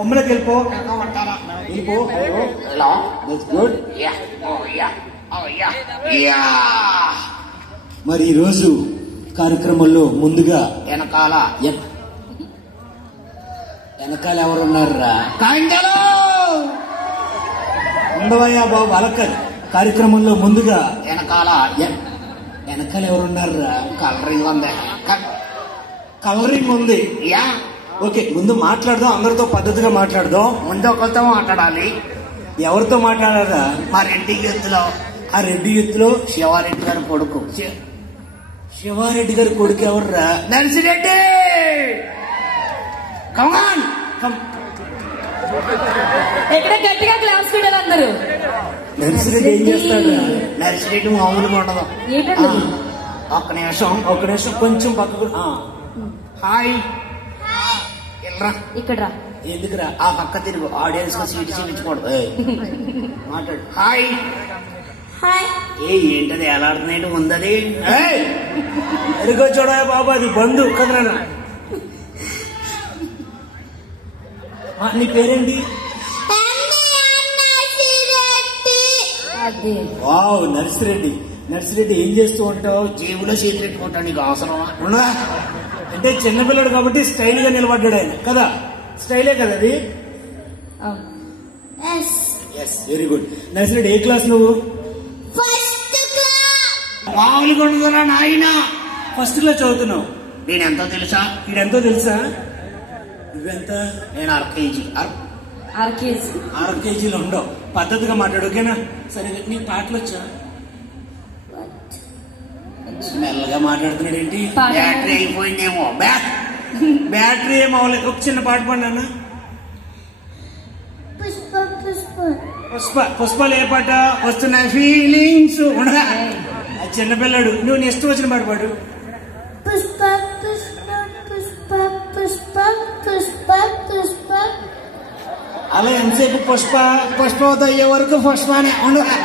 బొమ్మలకి వెళ్ళిపో. గుడ్. మరి ఈరోజు కార్యక్రమంలో ముందుగా వెనకాల ఎవరున్నారా? ఉండవయ్యా బాబు, అలక్కది. కార్యక్రమంలో ముందుగా వెనకాల ఎవరున్నారా? కలరింగ్ ఉంది. ఓకే, ముందు మాట్లాడదాం, అందరితో పద్ధతిగా మాట్లాడదాం. ముందు ఒకరితో మాట్లాడాలి. ఎవరితో మాట్లాడారా? మా రెడ్డి యూత్లో ఆ రెడ్డి యూత్లో శివారెడ్డి గారి కొడుకు. శివారెడ్డి గారి కొడుకు ఎవర్రా? నర్సిరెడ్డి. కమాన్. ఎక్కడ గట్టిగా క్లాస్ పీడాలి అందరూ. నర్సిరెడ్డి ఏం చేస్తాడు? నర్సిరెడ్డి మామూలుగా ఉండదు. ఒక్క నిమిషం కొంచెం పక్కకు. హాయ్. ఇక్కడ ఎందుకురా? ఆ పక్క తిరుగు. ఆడియన్స్ కు సీట్ చూపించకూడదు. మాట్లాడు. హాయ్. ఏంటది ఎలాడుతున్నట్టు ఉందది? ఎరుగో చూడ బాబు, అది బంధు కదరా. నీ పేరేంటి? వావ్, నర్సిరెడ్డి. నర్సిరెడ్డి ఏం చేస్తూ ఉంటావు? జేబులో చేతి పెట్టుకుంటాను. నీకు అవసరమా? అంటే చిన్నపిల్లడు కాబట్టి స్టైల్ గా నిలబడ్డాడు ఆయన కదా. స్టైలే కదా అది. Very good. నర్సిరెడ్డి ఏ క్లాస్ నువ్వు? మామూలుగా ఉండదురా నాయన. ఫస్ట్ క్లాస్ చదువుతున్నావు. నేనెంతో తెలుసా? ఇడెంతో తెలుసా? నువ్వెంత? నేను అర కేజీలో ఉండవు. పద్ధతిగా మాట్లాడు, ఓకేనా? సరే, నీకు పాటలు వచ్చా? మెల్లగా మాట్లాడుతున్నాడు ఏంటి? బ్యాటరీ అయిపోయిందేమో. బ్యాటరీ ఏం అవ్వలేదు. ఒక చిన్న పాట పాడు నాన్న. పుష్పలు ఏ పాట? వస్తున్నాయి ఫీలింగ్స్. ఉండదా? అది చిన్నపిల్లడు. నువ్వు నెక్స్ట్ వచ్చిన పాట పాడు. అలా ఎంతసేపు పుష్పవత అయ్యే వరకు పుష్పనే ఉండదా?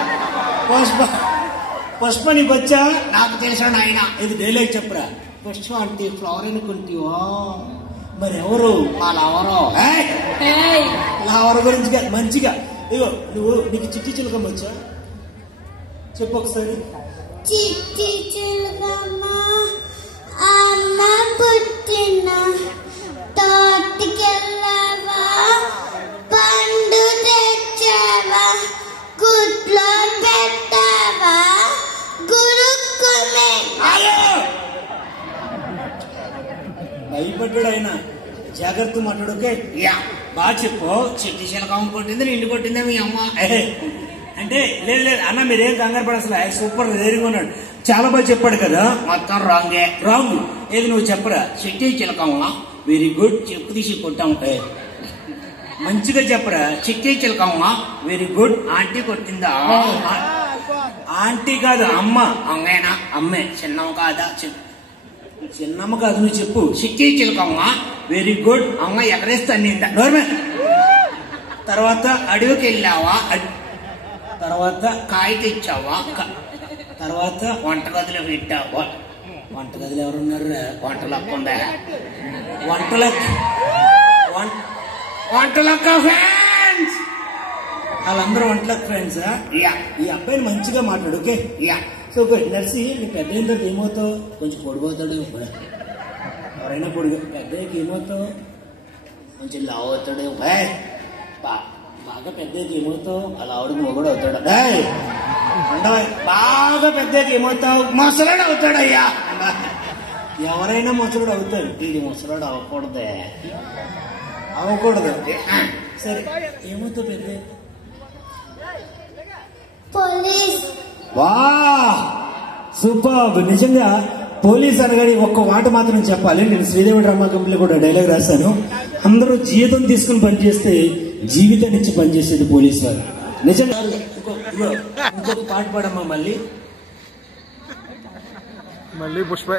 పుష్ప నీకు వచ్చా? నాకు తెలుసా నాయన. ఇది డైలాగ్ చెప్పరా. పుష్ప అంటే ఫ్లవర్ అనుకుంటావా? మరి ఎవరు? వాళ్ళెవరో. లవర్ గురించి మంచిగా. ఇగో నీకు చిట్టి చిలకమ్మ వచ్చా? చెప్పు ఒకసారి. చిట్టి చిలకమ్మ అమ్మ పుట్టిన తోటకెళ్ళవా, పండు తెచ్చావా, గుడ్లో పెట్టావా, గురుక్కుమే. భయపడ్డాడు ఆయన. జాగ్రత్త మాట్లాడు, ఓకే? బాగా చెప్పు. చిట్టి చిలకమ్మ కొట్టింది, నిండు కొట్టిందే మీ అమ్మ. అంటే లేదు అన్న, మీరేం కంగారు పడ. అసలు ఆయన సూపర్ ధైర్యంగా ఉన్నాడు. చాలా బాగా చెప్పాడు కదా. మొత్తం రాంగే. రాంగ్. ఏది నువ్వు చెప్పరా? చిట్టి చిలకమ్మ. Very good. చెప్పు తీసి కొట్టాం. మంచిగా చెప్పరా. చిట్టి చిలకమ్మ. Very good. ఆంటీ కొట్టిందా? ఆంటీ కాదు, అమ్మ. అమ్మేనా? అమ్మే. చిన్నమ్మ కాదా? చిన్నమ్మ కాదు, నువ్వు చెప్పు. చిట్టి చిలకమ్మ. Very good. అమ్మ ఎగరేస్తానిందా? తర్వాత అడవికి వెళ్ళావా? తర్వాత కాయ తెచ్చావా? తర్వాత వంటగదిలో పెట్టావా? వంటగదిలో ఎవరున్నారు? వంటలక్కుందా? వంటలక్క ఫ్రెండ్స్. వాళ్ళందరూ వంటలక్క ఫ్రెండ్స్. ఈ అబ్బాయిని మంచిగా మాట్లాడు, ఓకే? సో నర్సి, నీ పెద్ద అయిన తర్వాత ఏమవుతావు? కొంచెం పొడిపోతాడు. ఎవరైనా పొడిగా. పెద్దకి ఏమవుతావు? కొంచెం లావు అవుతాడు. బాగా పెద్దకి ఏమవుతావు? అలా ఆవిడకి మొగుడు అవుతాడు. బాగా పెద్దకి ఏమవుతావు? ముసలాడు అవుతాడయ్యా. ఎవరైనా ముసలుడు అవుతారు. ఇది ముసలాడు అవ్వకూడదే. అవ్వకూడదు. సరే, ఏమవుతావు పెద్ద? పోలీస్. వా, సూపర్. నిజంగా పోలీస్ అనగానే ఒక్క మాట మాత్రం చెప్పాలి. నేను శ్రీదేవి డ్రామా కంపెనీ కూడా డైలాగ్ రాశాను. అందరూ జీతం తీసుకుని పనిచేస్తే జీవితాన్ని ఇచ్చి పనిచేసేది పోలీస్ వారు. నిజంగా. ఇంకొక పాట పాడమ్మా. మళ్ళీ పుష్ప